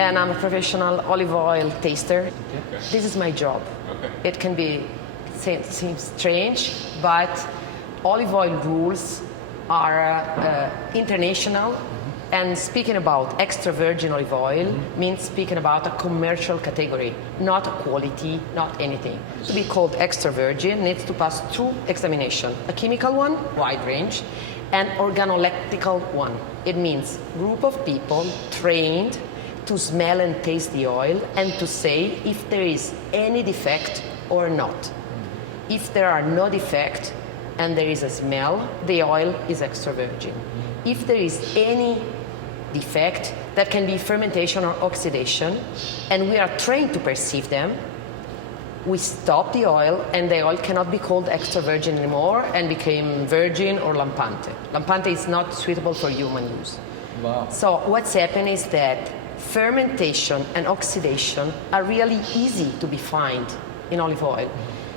and I'm a professional olive oil taster. Okay. This is my job. Okay. It can be seems strange, but olive oil rules are international. And speaking about extra virgin olive oil means speaking about a commercial category, not quality, not anything. To be called extra virgin needs to pass through examination. A chemical one, wide range, and organoleptical one. It means group of people trained to smell and taste the oil and to say if there is any defect or not. If there are no defect and there is a smell, the oil is extra virgin. If there is any defect, that can be fermentation or oxidation, and we are trained to perceive them, we stop the oil and the oil cannot be called extra virgin anymore and became virgin or lampante. Lampante is not suitable for human use. Wow. So what's happened is that fermentation and oxidation are really easy to be found in olive oil.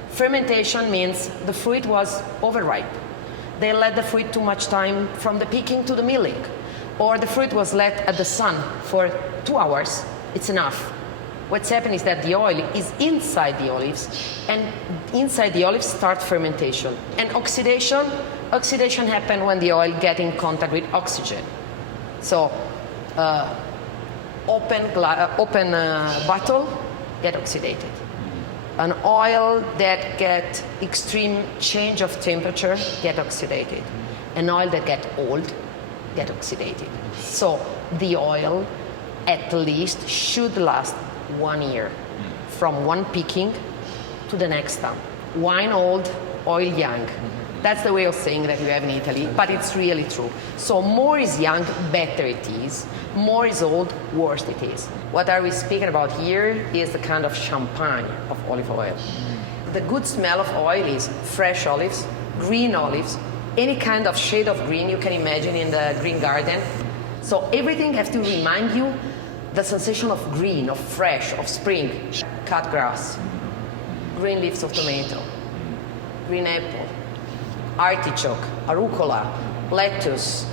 Fermentation means the fruit was overripe. They let the fruit too much time from the picking to the milling. Or the fruit was let at the sun for 2 hours. It's enough. What's happened is that the oil is inside the olives, and inside the olives start fermentation. And oxidation happens when the oil gets in contact with oxygen. So open bottle, get oxidated. An oil that get extreme change of temperature, get oxidated. An oil that get old, get oxidated. So the oil at least should last 1 year from one picking to the next time. Wine old, oil young. That's the way of saying that we have in Italy, but it's really true. So more is young, better it is. More is old, worse it is. What are we speaking about here is the kind of champagne of olive oil. The good smell of oil is fresh olives, green olives, any kind of shade of green you can imagine in the green garden. So everything has to remind you the sensation of green, of fresh, of spring. Cut grass, green leaves of tomato, green apple, artichoke, arugula, lettuce,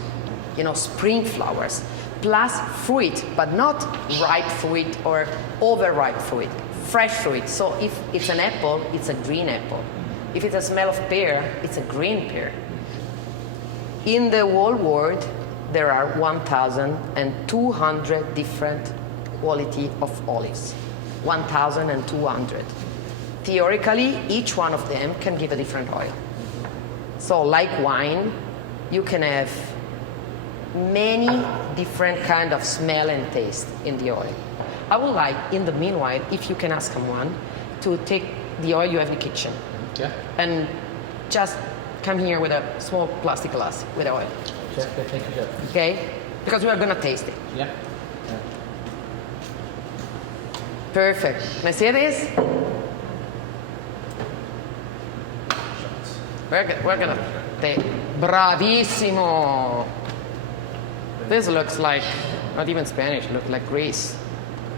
spring flowers, plus fruit, but not ripe fruit or overripe fruit, fresh fruit. So if it's an apple, it's a green apple. If it's a smell of pear, it's a green pear. In the whole world, there are 1,200 different quality of olives. 1,200. Theoretically, each one of them can give a different oil. So like wine, you can have many different kind of smell and taste in the oil. I would like, in the meanwhile, if you can ask someone to take the oil you have in the kitchen and just come here with a small plastic glass with oil. Thank you, Jeff. Okay? Because we are going to taste it. Yeah. Perfect. Can I see this? We're going to take. Bravissimo! This looks like, not even Spanish, it looks like Greece.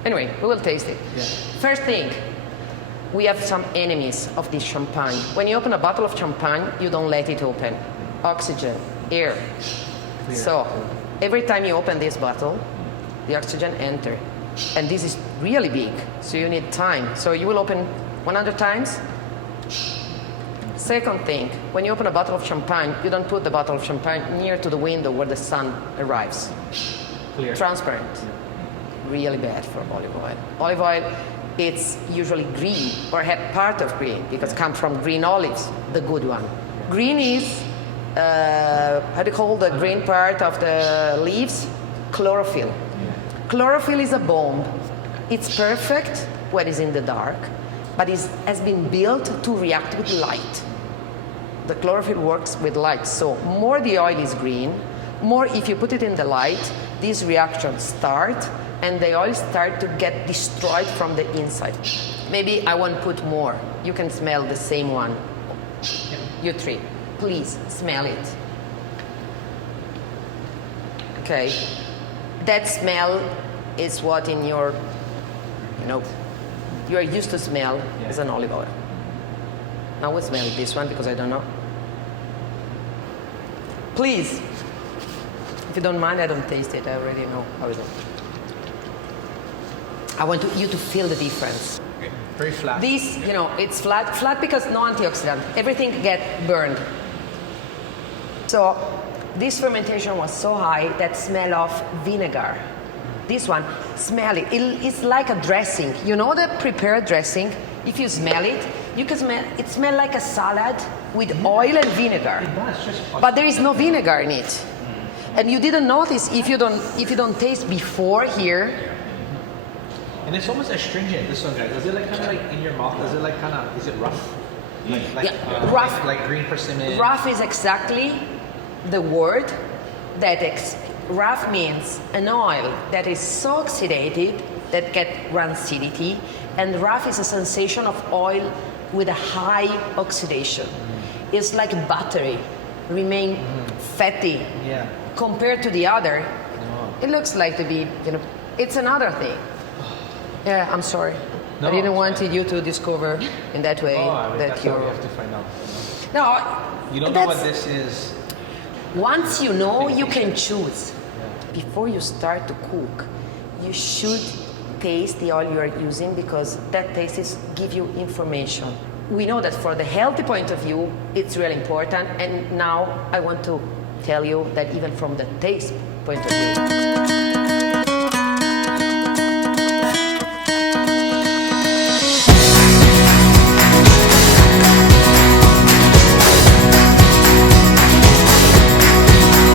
Anyway, we will taste it. Yeah. First thing, we have some enemies of this champagne. When you open a bottle of champagne, you don't let it open. Oxygen, air. Clear. So every time you open this bottle, the oxygen enters. And this is really big, so you need time. So you will open 100 times. Second thing, when you open a bottle of champagne, you don't put the bottle of champagne near to the window where the sun arrives. Clear. Transparent. Really bad for olive oil. Olive oil, it's usually green or have part of green because it comes from green olives, the good one. Green is, how do you call the green part of the leaves? Chlorophyll. Chlorophyll is a bomb. It's perfect when it's in the dark, but it has been built to react with light. The chlorophyll works with light, so more the oil is green, more if you put it in the light, these reactions start, and the oil start to get destroyed from the inside. Maybe I won't put more. You can smell the same one. You three, please smell it. Okay, that smell is what in your, you are used to smell as an olive oil. Now we'll smell this one because I don't know. Please, if you don't mind, I don't taste it. I already know how it is. I want you to feel the difference. Okay. Very flat. This, you know, it's flat because no antioxidant. Everything get burned. So this fermentation was so high that smell of vinegar. This one, smell it. It's like a dressing. You know the prepared dressing? If you smell it, you can smell it smells like a salad with oil and vinegar. It does, just But there is no vinegar in it. And you didn't notice if you don't taste before here. And it's almost astringent, this one, guys. Is it like kind of like in your mouth? Is it like kind of, is it rough? Rough. Like green persimmon? Rough is exactly the word that rough means an oil that is so oxidated that get rancidity, and rough is a sensation of oil with a high oxidation. It's like buttery, remain fatty. Yeah. Compared to the other, it looks like to be, you know, it's another thing. Yeah, I'm sorry. No, I didn't it's want fine. you to discover in that way Oh, I mean, that that's you're. what we have to find out. No, You don't know what that's- this is. Once you know, you can choose. Before you start to cook, you should taste the oil you are using because that taste is give you information. We know that for the healthy point of view, it's really important. And now I want to tell you that even from the taste point of view,